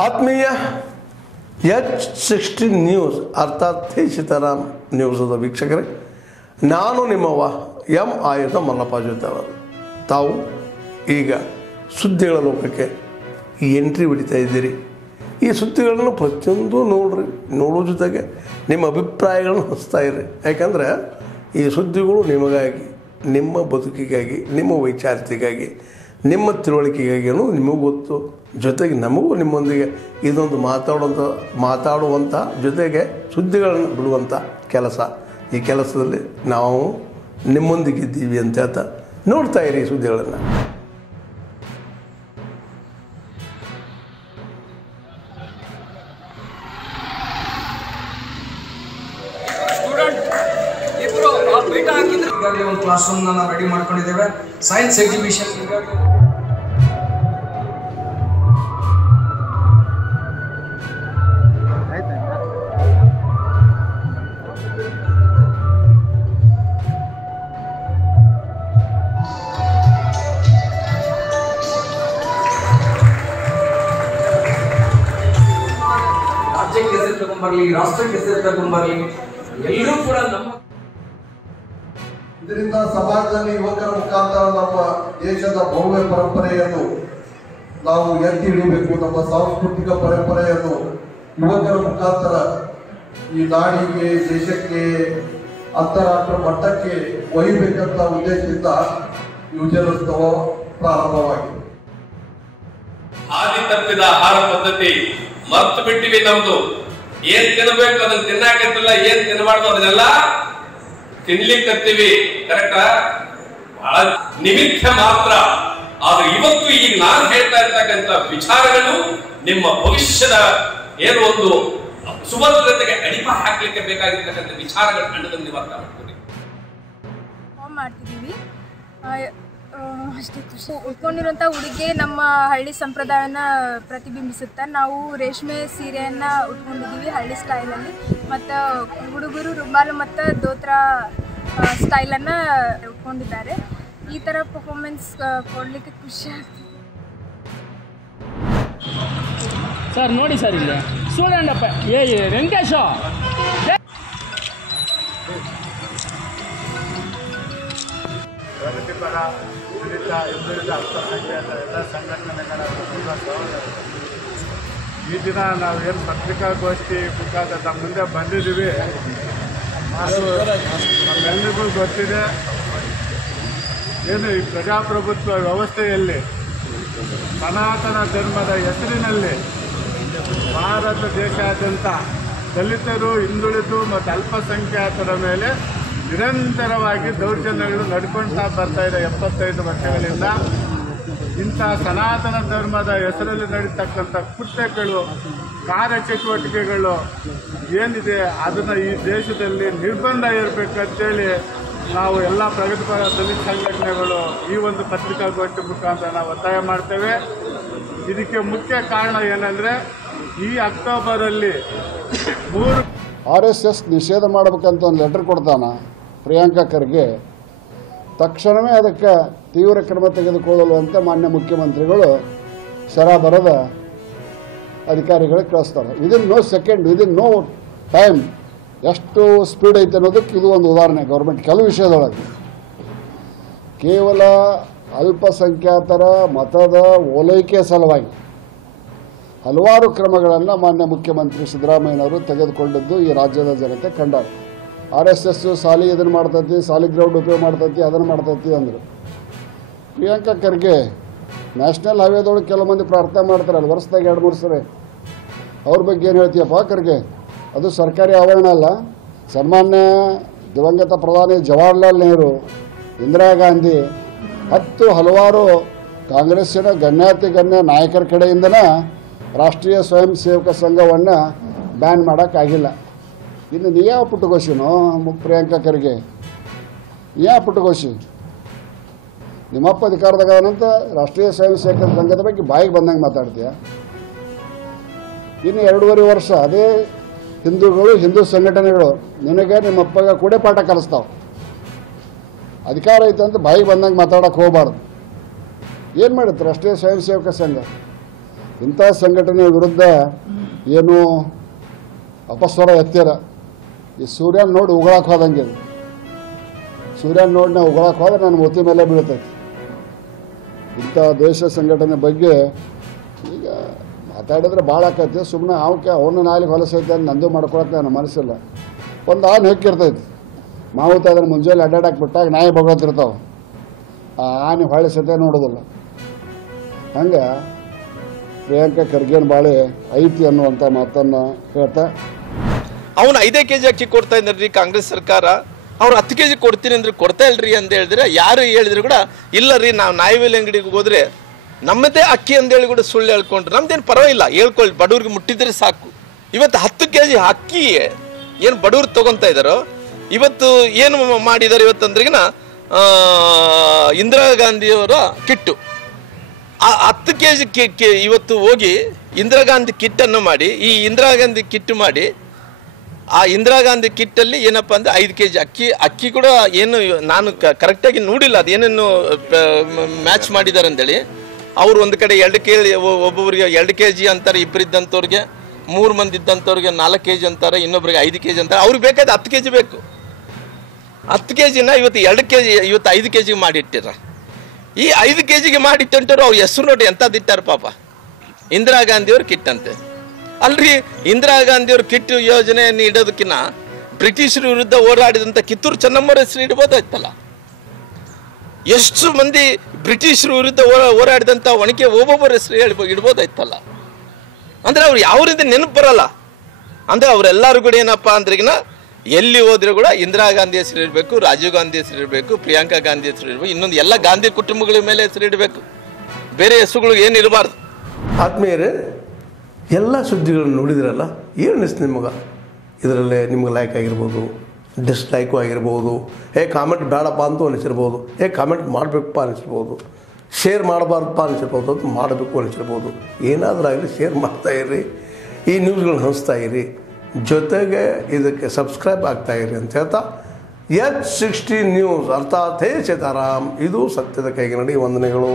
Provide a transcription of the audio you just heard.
ಆತ್ಮೀಯ H16 news ಅರ್ಥಾತ್ ಸೀತಾರಾಮ್ ನ್ಯೂಸದ ವೀಕ್ಷಕರೇ, ನಾನು ನಿಮ್ಮವ ಎಂ ಆಯುಧ ಮಲ್ಲಪ್ಪ ಜೊತೆವರು. ತಾವು ಈಗ ಸುದ್ದಿಗಳ ಲೋಕಕ್ಕೆ ಎಂಟ್ರಿ ಹೊಡಿತಾ ಇದ್ದೀರಿ. ಈ ಸುದ್ದಿಗಳನ್ನು ಪ್ರತಿಯೊಂದು ನೋಡೋ ಜೊತೆಗೆ ನಿಮ್ಮ ಅಭಿಪ್ರಾಯಗಳನ್ನು ಹಂಚ್ತಾ ಇರಿ. ಯಾಕಂದರೆ ಈ ಸುದ್ದಿಗಳು ನಿಮಗಾಗಿ, ನಿಮ್ಮ ಬದುಕಿಗಾಗಿ, ನಿಮ್ಮ ವೈಚಾರಿಕೆಗಾಗಿ, ನಿಮ್ಮ ತಿಳುವಳಿಕೆಗಾಗಿಯೂ ನಿಮಗೂ ಗೊತ್ತು. ಜೊತೆಗೆ ನಮಗೂ ನಿಮ್ಮೊಂದಿಗೆ ಇದೊಂದು ಮಾತಾಡುವಂಥ ಜೊತೆಗೆ ಸುದ್ದಿಗಳನ್ನು ಬಿಡುವಂಥ ಕೆಲಸ. ಈ ಕೆಲಸದಲ್ಲಿ ನಾವು ನಿಮ್ಮೊಂದಿಗಿದ್ದೀವಿ ಅಂತ ಹೇಳ್ತಾ ನೋಡ್ತಾ ಇರಿ ಸುದ್ದಿಗಳನ್ನು. ಈಗಾಗಲೇ ಒಂದು ಕ್ಲಾಸ್ ರೂಮ್ ನಾವು ರೆಡಿ ಮಾಡ್ಕೊಂಡಿದ್ದೇವೆ. ಸೈನ್ಸ್ ಎಕ್ಸಿಬಿಷನ್ ರಾಜ್ಯಕ್ಕೆ ಹೆಸರು ತಗೊಂಡ್ಬರ್ಲಿ, ರಾಷ್ಟ್ರಕ್ಕೆ ಹೆಸರು ತಗೊಂಡ್ಬರ್ಲಿ, ಎಲ್ಲರೂ ಕೂಡ ನಮ್ಮ ಇದರಿಂದ ಸಮಾಜದಲ್ಲಿ ಯುವಕರ ಮುಖಾಂತರ ನಮ್ಮ ದೇಶದ ಭವ್ಯ ಪರಂಪರೆಯನ್ನು ನಾವು ಎತ್ತಿ ಹಿಡಿಬೇಕು. ನಮ್ಮ ಸಾಂಸ್ಕೃತಿಕ ಪರಂಪರೆಯನ್ನು ಯುವಕರ ಮುಖಾಂತರ ಈ ನಾಡಿಗೆ, ದೇಶಕ್ಕೆ, ಅಂತಾರಾಷ್ಟ್ರ ಮಟ್ಟಕ್ಕೆ ಒಯ್ಯಬೇಕಂತ ಉದ್ದೇಶದಿಂದ ಯುವಜನೋತ್ಸವ ಪ್ರಾರಂಭವಾಗಿದೆ. ಹಾದಿ ತಪ್ಪಿದ ಆಹಾರ ಪದ್ಧತಿ ಮರ್ತು ಬಿಟ್ಟಿವಿ. ನಮ್ದು ಏನ್ ತಿನ್ಬೇಕು ಅದನ್ನ ತಿನ್ನಾಕತ್ತಿಲ್ಲ, ಏನ್ ತಿನ್ನಬಾರ್ದು ಅದನ್ನೆಲ್ಲ ತಿನ್ಲಿಕ್ಕತ್ತೀವಿ. ಕರೆಕ್ಟಾ? ಬಹಳ ನಿಮಿತ್ತ ಮಾತ್ರ. ಆದ್ರೆ ಇವತ್ತು ಈಗ ನಾನು ಹೇಳ್ತಾ ಇರ್ತಕ್ಕಂಥ ವಿಚಾರಗಳು ನಿಮ್ಮ ಭವಿಷ್ಯದ ಏನು ಒಂದು ಸುಭದ್ರತೆಗೆ ಅಡಿಪ ಹಾಕ್ಲಿಕ್ಕೆ ಬೇಕಾಗಿರ್ತಕ್ಕಂಥ ವಿಚಾರಗಳು ಕಂಡದಲ್ಲಿ ನೀವು ಅರ್ಥ ಮಾಡ್ತಿದ್ದೀವಿ. ಅಷ್ಟೇ ಖುಷಿ. ಉಟ್ಕೊಂಡಿರುವಂಥ ಉಡುಗೆ ನಮ್ಮ ಹಳ್ಳಿ ಸಂಪ್ರದಾಯನ ಪ್ರತಿಬಿಂಬಿಸುತ್ತೆ. ನಾವು ರೇಷ್ಮೆ ಸೀರೆಯನ್ನು ಉಟ್ಕೊಂಡಿದ್ದೀವಿ ಹಳ್ಳಿ ಸ್ಟೈಲಲ್ಲಿ. ಮತ್ತು ಹುಡುಗರು ರುಮಾಲು ಮತ್ತು ದೋತ್ರ ಸ್ಟೈಲನ್ನು ಉಟ್ಕೊಂಡಿದ್ದಾರೆ. ಈ ಥರ ಪರ್ಫಾರ್ಮೆನ್ಸ್ ಕೊಡಲಿಕ್ಕೆ ಖುಷಿ ಆಗ್ತಿದೆ. ಸರ್ ನೋಡಿ ಸರ್, ಇಲ್ಲಿ ಸ್ಟೂಡೆಂಟಪ್ಪ ವೆಂಕಟೇಶ ಪ್ರಗತಿಪರ ಹಿಂದುಳಿದ ಅಲ್ಪಸಂಖ್ಯಾತ ಎಲ್ಲ ಸಂಘಟನೆಗಳ ಈ ದಿನ ನಾವು ಏನು ಪತ್ರಿಕಾಗೋಷ್ಠಿ ಮುಖಾಂತರ ನಮ್ಮ ಮುಂದೆ ಬಂದಿದ್ದೀವಿ. ಅದು ನಮ್ಮೆಲ್ಲರಿಗೂ ಗೊತ್ತಿದೆ. ಏನು ಈ ಪ್ರಜಾಪ್ರಭುತ್ವ ವ್ಯವಸ್ಥೆಯಲ್ಲಿ ಸನಾತನ ಧರ್ಮದ ಹೆಸರಿನಲ್ಲಿ ಭಾರತ ದೇಶಾದ್ಯಂತ ದಲಿತರು, ಹಿಂದುಳಿದು ಮತ್ತು ಅಲ್ಪಸಂಖ್ಯಾತರ ಮೇಲೆ ನಿರಂತರವಾಗಿ ದೌರ್ಜನ್ಯಗಳು ನಡ್ಕೊಳ್ತಾ ಬರ್ತಾ ಇದೆ 75 ವರ್ಷಗಳಿಂದ. ಇಂಥ ಸನಾತನ ಧರ್ಮದ ಹೆಸರಲ್ಲಿ ನಡೀತಕ್ಕಂಥ ಕೃತ್ಯಗಳು, ಕಾರ್ಯಚಟುವಟಿಕೆಗಳು ಏನಿದೆ ಅದನ್ನು ಈ ದೇಶದಲ್ಲಿ ನಿರ್ಬಂಧ ಇರಬೇಕಂತೇಳಿ ನಾವು ಎಲ್ಲ ಪ್ರಗತಿಪರ ದಲಿತ ಸಂಘಟನೆಗಳು ಈ ಒಂದು ಪತ್ರಿಕಾಗೋಷ್ಠಿ ಮುಖಾಂತರ ನಾವು ಒತ್ತಾಯ ಮಾಡ್ತೇವೆ. ಇದಕ್ಕೆ ಮುಖ್ಯ ಕಾರಣ ಏನಂದರೆ, ಈ ಅಕ್ಟೋಬರಲ್ಲಿ 3 RSS ನಿಷೇಧ ಮಾಡಬೇಕಂತ ಒಂದು ಲೆಟರ್ ಕೊಡ್ತಾನ ಪ್ರಿಯಾಂಕಾ ಖರ್ಗೆ. ತಕ್ಷಣವೇ ಅದಕ್ಕೆ ತೀವ್ರ ಕ್ರಮ ತೆಗೆದುಕೊಳ್ಳಲು ಅಂತ ಮಾನ್ಯ ಮುಖ್ಯಮಂತ್ರಿಗಳು ಬರದ ಅಧಿಕಾರಿಗಳಿಗೆ ಕಳಿಸ್ತಾರೆ. Within no second, within no time. ಎಷ್ಟು ಸ್ಪೀಡ್ ಐತೆ ಅನ್ನೋದಕ್ಕೆ ಇದು ಒಂದು ಉದಾಹರಣೆ. ಗೌರ್ಮೆಂಟ್ ಕೆಲವು ವಿಷಯದೊಳಗೆ ಕೇವಲ ಅಲ್ಪಸಂಖ್ಯಾತರ ಮತದ ಓಲೈಕೆ ಸಲುವಾಗಿ ಹಲವಾರು ಕ್ರಮಗಳನ್ನು ಮಾನ್ಯ ಮುಖ್ಯಮಂತ್ರಿ ಸಿದ್ದರಾಮಯ್ಯನವರು ತೆಗೆದುಕೊಂಡದ್ದು ಈ ರಾಜ್ಯದ ಜನತೆ ಕಂಡಾರೆ. RSS ಸಾಲಿ ಇದನ್ನು ಮಾಡ್ತೈತಿ, ಸಾಲಿಗ್ರೌಂಡ್ ಉಪಯೋಗ ಮಾಡ್ತೈತಿ, ಅದನ್ನು ಮಾಡ್ತೈತಿ ಅಂದರು. ಪ್ರಿಯಾಂಕಾ ಖರ್ಗೆ ನ್ಯಾಷನಲ್ ಹೈವೇದೊಳಗೆ ಕೆಲವು ಮಂದಿ ಪ್ರಾರ್ಥನೆ ಮಾಡ್ತಾರಲ್ಲ ವರ್ಷದಾಗ 2-3 ಸರಿ. ಅವ್ರ ಬಗ್ಗೆ ಏನು ಹೇಳ್ತೀಯಪ್ಪ ಖರ್ಗೆ? ಅದು ಸರ್ಕಾರಿ ಆವರಣ ಅಲ್ಲ. ಸನ್ಮಾನ್ಯ ದಿವಂಗತ ಪ್ರಧಾನಿ ಜವಾಹರ್ಲಾಲ್ ನೆಹರು, ಇಂದಿರಾ ಗಾಂಧಿ, ಹಲವಾರು ಕಾಂಗ್ರೆಸ್ಸಿನ ಗಣ್ಯಾತಿಗಣ್ಯ ನಾಯಕರ ಕಡೆಯಿಂದನೇ ರಾಷ್ಟ್ರೀಯ ಸ್ವಯಂ ಸೇವಕ ಸಂಘವನ್ನು ಬ್ಯಾನ್ ಮಾಡೋಕ್ಕಾಗಿಲ್ಲ. ಇನ್ನು ನೀ ಯಾವ ಪುಟ್ಟಗೋಶಿನೋ ಪ್ರಿಯಾಂಕಾ ಖರ್ಗೆ? ಯಾವ ಪುಟ್ಟಗೋಶಿ? ನಿಮ್ಮಪ್ಪ ಅಧಿಕಾರದಾಗದಂತ ರಾಷ್ಟ್ರೀಯ ಸ್ವಯಂ ಸೇವಕ ಸಂಘದ ಬಗ್ಗೆ ಬಾಯಿಗೆ ಬಂದಂಗೆ ಮಾತಾಡ್ತೀಯ. ಇನ್ನು 2.5 ವರ್ಷ ಅದೇ ಹಿಂದೂಗಳು, ಹಿಂದೂ ಸಂಘಟನೆಗಳು ನಿನಗೆ ನಿಮ್ಮಪ್ಪಗೆ ಕೂಡ ಪಾಠ ಕಲಿಸ್ತಾವೆ. ಅಧಿಕಾರ ಐತೆ ಅಂತ ಬಾಯಿಗೆ ಬಂದಂಗೆ ಮಾತಾಡೋಕೆ ಹೋಗಬಾರ್ದು. ಏನು ಮಾಡುತ್ತೆ ರಾಷ್ಟ್ರೀಯ ಸ್ವಯಂ ಸೇವಕ ಸಂಘ? ಇಂಥ ಸಂಘಟನೆ ವಿರುದ್ಧ ಏನು ಅಪಸ್ವರ ಎತ್ತೀರ. ಈ ಸೂರ್ಯನ ನೋಡಿ ಉಗಳಕ್ಕೆ ಹೋದಂಗೆ, ಸೂರ್ಯನ ನೋಡಿ ನಾವು ಉಗಳಕ್ಕೆ ಹೋದ್ರೆ ನನ್ನ ಮೂತಿ ಮೇಲೆ ಬೀಳ್ತೈತಿ. ಇಂಥ ದೇಶ ಸಂಘಟನೆ ಬಗ್ಗೆ ಈಗ ಮಾತಾಡಿದ್ರೆ ಭಾಳ ಆಕೈತಿ. ಸುಮ್ಮನೆ ಅವನು ನಾಲಿಗೆ ಹೊಲಸೈತೆ ಅಂತ ನಂದು ಮಾಡ್ಕೊಳಕ್ಕೆ ನನ್ನ ಮನಸ್ಸಿಲ್ಲ. ಒಂದು ಆನೆ ಹೊಕ್ಕಿರ್ತೈತಿ, ಮಾವುತ ಅದನ್ನು ಮುಂಜಾನೆ ಅಡ್ಡಾಡಕ್ಕೆ ಬಿಟ್ಟಾಗ ನಾಯಿ ಬಗ್ಳತ್ತಿರ್ತಾವೆ, ಆ ಆನೆ ಹೊಳಿಸತೆ ನೋಡೋದಿಲ್ಲ. ಹಂಗೆ ಪ್ರಿಯಾಂಕಾ ಖರ್ಗೆನ ಬಾಳೆ ಐತಿ ಅನ್ನುವಂಥ ಮಾತನ್ನು ಹೇಳ್ತಾ, ಅವನು 5 kg ಅಕ್ಕಿ ಕೊಡ್ತಾ ಇದ್ರಿ ಕಾಂಗ್ರೆಸ್ ಸರ್ಕಾರ, ಅವ್ರು 10 kg ಕೊಡ್ತೀನಿ ಅಂದ್ರೆ ಕೊಡ್ತಾ ಇಲ್ರಿ ಅಂತ ಹೇಳಿದ್ರೆ, ಯಾರು ಹೇಳಿದ್ರು ಕೂಡ ಇಲ್ಲ ರೀ ನಾವು ನಾಯಿವೇಲಿ ಅಂಗಡಿಗೆ ಹೋದ್ರೆ ನಮ್ಮದೇ ಅಕ್ಕಿ ಅಂತೇಳಿ ಕೂಡ ಸುಳ್ಳು ಹೇಳ್ಕೊಂಡ್ರು. ನಮ್ದೇನು ಪರವಾಗಿಲ್ಲ, ಹೇಳ್ಕೊಳ್ಳಿ, ಬಡವ್ರಿಗೆ ಮುಟ್ಟಿದ್ರೆ ಸಾಕು. ಇವತ್ತು 10 kg ಅಕ್ಕಿ ಏನು ಬಡವ್ರು ತಗೊತಾ ಇದ್ದಾರೋ, ಇವತ್ತು ಏನು ಮಾಡಿದ್ದಾರೆ ಇವತ್ತಂದ್ರಿಗಿನ ಇಂದಿರಾ ಗಾಂಧಿಯವರ ಕಿಟ್ಟು ಆ 10 kg ಇವತ್ತು ಹೋಗಿ ಇಂದಿರಾ ಗಾಂಧಿ ಕಿಟ್ಟನ್ನು ಮಾಡಿ, ಈ ಇಂದಿರಾ ಗಾಂಧಿ ಕಿಟ್ಟು ಮಾಡಿ, ಆ ಇಂದಿರಾ ಗಾಂಧಿ ಕಿಟ್ಟಲ್ಲಿ ಏನಪ್ಪ ಅಂದರೆ 5 kg ಅಕ್ಕಿ ಕೂಡ ಏನು ನಾನು ಕರೆಕ್ಟಾಗಿ ನೋಡಿಲ್ಲ, ಅದೇನೇನು ಮ್ಯಾಚ್ ಮಾಡಿದ್ದಾರೆ ಅಂತೇಳಿ. ಅವರು ಒಂದು ಕಡೆ 2 kg, ಒಬ್ಬೊಬ್ಬರಿಗೆ 2 kg ಅಂತಾರೆ, ಇಬ್ಬರಿದ್ದಂಥವ್ರಿಗೆ 3 ಮಂದಿ ಇದ್ದಂಥವ್ರಿಗೆ 4 kg ಅಂತಾರೆ, ಇನ್ನೊಬ್ರಿಗೆ 5 kg ಅಂತಾರೆ. ಅವ್ರಿಗೆ ಬೇಕಾದ 10 kg ಬೇಕು. 10 kgನ ಇವತ್ತು 2 kg, ಇವತ್ತು 5 kg ಮಾಡಿಟ್ಟಿರ. ಈ 5 kgಗೆ ಮಾಡಿಟ್ಟಂಟವ್ರು ಅವ್ರ ಹೆಸರು ನೋಡಿ ಎಂಥದ್ದಿಟ್ಟಾರ ಪಾಪ, ಇಂದಿರಾ ಗಾಂಧಿಯವ್ರ ಕಿಟ್ ಅಂತೆ. ಅಲ್ರಿ, ಇಂದಿರಾ ಗಾಂಧಿಯವ್ರ ಕಿಟ್ ಯೋಜನೆಯನ್ನು ಇಡೋದಕ್ಕಿಂತ ಬ್ರಿಟಿಷರ ವಿರುದ್ಧ ಹೋರಾಡಿದಂಥ ಕಿತ್ತೂರು ಚೆನ್ನಮ್ಮರ ಹೆಸರು ಇಡ್ಬೋದಾಯ್ತಲ್ಲ. ಎಷ್ಟು ಮಂದಿ ಬ್ರಿಟಿಷರ ವಿರುದ್ಧ ಹೋರಾಡಿದಂಥ ಒಣಕೆ ಒಬ್ಬೊಬ್ಬರ ಹೆಸರು ಇಡ್ಬೋದಾಯ್ತಲ್ಲ. ಅಂದರೆ ಅವ್ರು ಯಾವರಿಂದ ನೆನಪು ಬರಲ್ಲ. ಅಂದರೆ ಅವರೆಲ್ಲರೂ ಕೂಡ ಏನಪ್ಪ ಅಂದ್ರಿಗಿನ ಎಲ್ಲಿ ಹೋದ್ರೆ ಕೂಡ ಇಂದಿರಾ ಗಾಂಧಿ ಹೆಸರು ಇರಬೇಕು, ರಾಜೀವ್ ಗಾಂಧಿ ಹೆಸರು ಇರಬೇಕು, ಪ್ರಿಯಾಂಕಾ ಗಾಂಧಿ ಹೆಸರು ಇರಬೇಕು, ಇನ್ನೊಂದು ಎಲ್ಲ ಗಾಂಧಿ ಕುಟುಂಬಗಳ ಮೇಲೆ ಹೆಸರು ಇಡಬೇಕು, ಬೇರೆ ಹೆಸರುಗಳು ಏನು ಇರಬಾರ್ದು. ಆತ್ಮೀಯರೇ, ಎಲ್ಲ ಸುದ್ದಿಗಳನ್ನು ನೋಡಿದ್ರಲ್ಲ, ಏನು ಅನಿಸ್ತು ನಿಮಗೆ? ಇದರಲ್ಲೇ ನಿಮ್ಗೆ ಲೈಕ್ ಆಗಿರ್ಬೋದು, ಡಿಸ್ಲೈಕು ಆಗಿರ್ಬೋದು, ಕಾಮೆಂಟ್ ಬೇಡಪ್ಪ ಅಂತೂ ಅನಿಸಿರ್ಬೋದು, ಕಾಮೆಂಟ್ ಮಾಡಬೇಕಪ್ಪ ಅನಿಸಿರ್ಬೋದು, ಶೇರ್ ಮಾಡಬಾರ್ದಪ್ಪ ಅನಿಸಿರ್ಬೋದು, ಅದು ಮಾಡಬೇಕು ಅನಿಸಿರ್ಬೋದು. ಏನಾದರೂ ಆಗಲಿ ಶೇರ್ ಮಾಡ್ತಾಯಿರಿ, ಈ ನ್ಯೂಸ್ಗಳನ್ನ ಹಂಚ್ತಾ ಇರಿ, ಜೊತೆಗೆ ಇದಕ್ಕೆ ಸಬ್ಸ್ಕ್ರೈಬ್ ಆಗ್ತಾಯಿರಿ ಅಂತ ಹೇಳ್ತಾ, H16 ನ್ಯೂಸ್ ಅರ್ಥಾತ್ ಹೇ ಸೀತಾರಾಮ್, ಇದು ಸತ್ಯದ ಕೈಗೆ ನಡಿ. ವಂದನೆಗಳು.